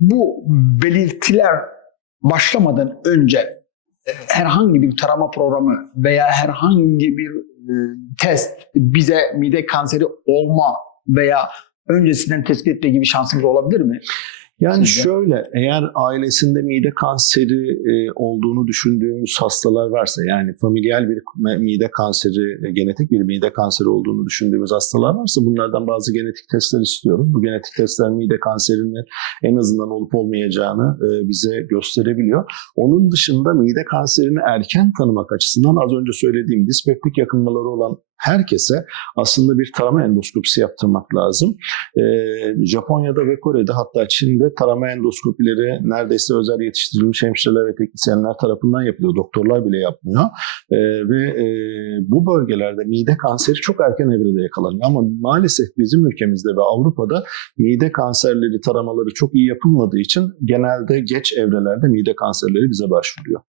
bu belirtiler başlamadan önce herhangi bir tarama programı veya herhangi bir e, test bize mide kanseri olma veya öncesinden tespit etme gibi şansımız olabilir mi? Yani Sizce? şöyle eğer ailesinde mide kanseri e, olduğunu düşündüğümüz hastalar varsa yani familial bir mide kanseri, e, genetik bir mide kanseri olduğunu düşündüğümüz hastalar varsa bunlardan bazı genetik testler istiyoruz. Bu genetik testler mide kanserinin en azından olup olmayacağını e, bize gösterebiliyor. Onun dışında mide kanserini erken tanımak açısından az önce söylediğim dispeptik yakınmaları olan herkese aslında bir tarama endoskopisi yaptırmak lazım. Ee, Japonya'da ve Kore'de hatta Çin'de tarama endoskopileri neredeyse özel yetiştirilmiş hemşireler ve teknisyenler tarafından yapılıyor. Doktorlar bile yapmıyor. Ee, ve e, bu bölgelerde mide kanseri çok erken evrede yakalanıyor. Ama maalesef bizim ülkemizde ve Avrupa'da mide kanserleri taramaları çok iyi yapılmadığı için genelde geç evrelerde mide kanserleri bize başvuruyor.